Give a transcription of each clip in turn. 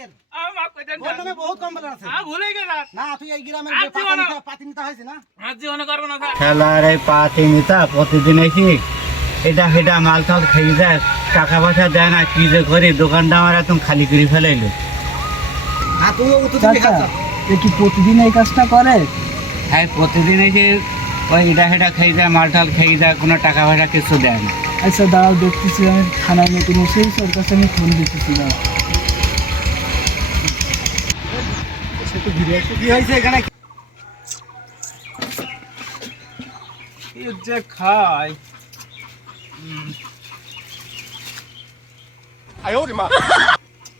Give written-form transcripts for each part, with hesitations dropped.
কেন আমার মাফ করে দেন তোর নামে বহুত কমপ্লেন আছে ভুলে গেলাম না তুই এই গ্রামের আর জীবনে- পাতি নিতে হয়েছে না আর জীবনে করবো না স্যার খেলার এই পাতি নিতা প্রতিদিন এসি এটা সেটা মাল টাল খেয়ে যায়, টাকা পয়সা দেয় না, কি যে করি দোকানটা আমার একদম খালি করে ফেলাইলো। আর তুই তো দিবি চাচা, খাচ্ছ এ কি প্রতিদিন এই কাজটা করে? হ্যাঁ, প্রতিদিন এসে ওই এটা সেটা খেয়ে যায়, মাল টাল খেয়ে যায়, কোনো টাকা পয়সা কিছু দেয় না। আচ্ছা দাঁড়াও, দেখতেছি আমি থানায় নতুন এসেছি, ওর কাছে আমি ফোন দিতেছি। দাঁড়াও। কি হয়েছে এখানে কি যে খাই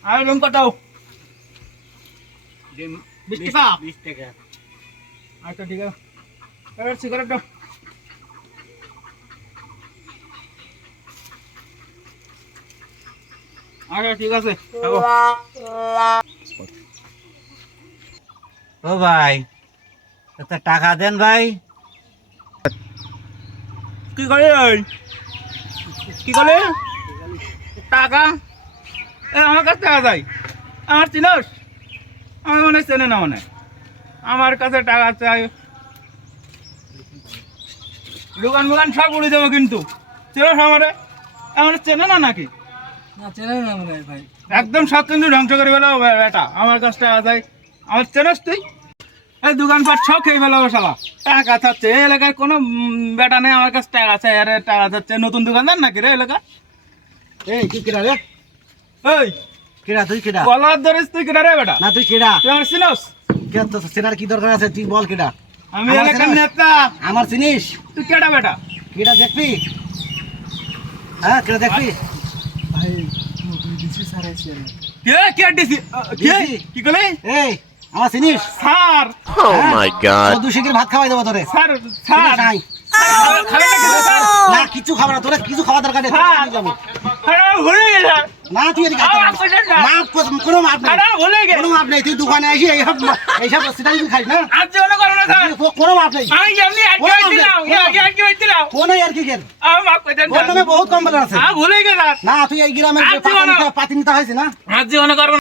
আর রুম কাটাও 20 টাকা 20 টাকা। আচ্ছা ঠিক আছে এবার সিগারেট দাও আচ্ছা ঠিক আছে খাবো ও ভাই, তা টাকা দেন ভাই। কি করে কি করে টাকা আমার কাছে টাকা যাই আমার চিনস আমার মনে চেনে না মনে আমার কাছে টাকা চাই দোকান মোকান সব উড়ে দেবো কিন্তু চিনস আমারে আমার চেনে না নাকি না চেনে না মনে হয় ভাই। একদম সব কিন্তু ধ্বংস করে ফেলো বেটা আমার কাছে টাকা চাই আমার চেনস তুই এই দোকানপাট সব খেয়ে ফেলো শালা টাকা চাচ্ছে এই এলাকায় কোনো বেটা নেই আমার কাছে টাকা চাই আরে টাকা চাচ্ছে নতুন দোকানদার নাকি রে এলাকা এই কি কিরা রে এই কিরা তুই কিরা কলার ধরিস তুই কেটা রে বেটা না তুই কিরা তুই আমার চিনস কে তো সেনার কি দরকার আছে তুই বল কিরা আমি আমার এলাকার চিনস? নেতা আমার চিনিস তুই কেটা বেটা কিরা দেখবি হ্যাঁ কিরা দেখবি ভাই নতুন দিচ্ছি স্যার আইসি আমি। কে ডিসি কে ডিসি? কি কলে এই আমার চিনিস স্যার Oh my god. 200 কের ভাত খাওয়াই দেবো তোরে স্যার চিনিস স্যার নাই খাবে না কেন স্যার না কিছু খাবার না তোরে কিছু খাওয়া দরকার নেই হ্যাঁ। তোরে আমি। আরে ভুলে গেছে না তুই এদিকে আয়, আমার পয়সা না। মাপ কোনো মাপ নেই আরে ভুলে গেছে কোনো মাপ নেই তুই দোকানে আসি এইসব সেটা তুই খাইস না আজ জীবনে করো না স্যার কোনো মাপ নেই আমি এমনি আর কি হইছিলাম আর কি হইছিলাম কোনো আর কি কেন আমার মাফ করে দেন তোর নামে বহুত কমপ্লেন আছে ভুলে গেছে না তুই এই গ্রামের আর জীবনে- পাতি নিতে হয়েছে না আজ জীবনে করবো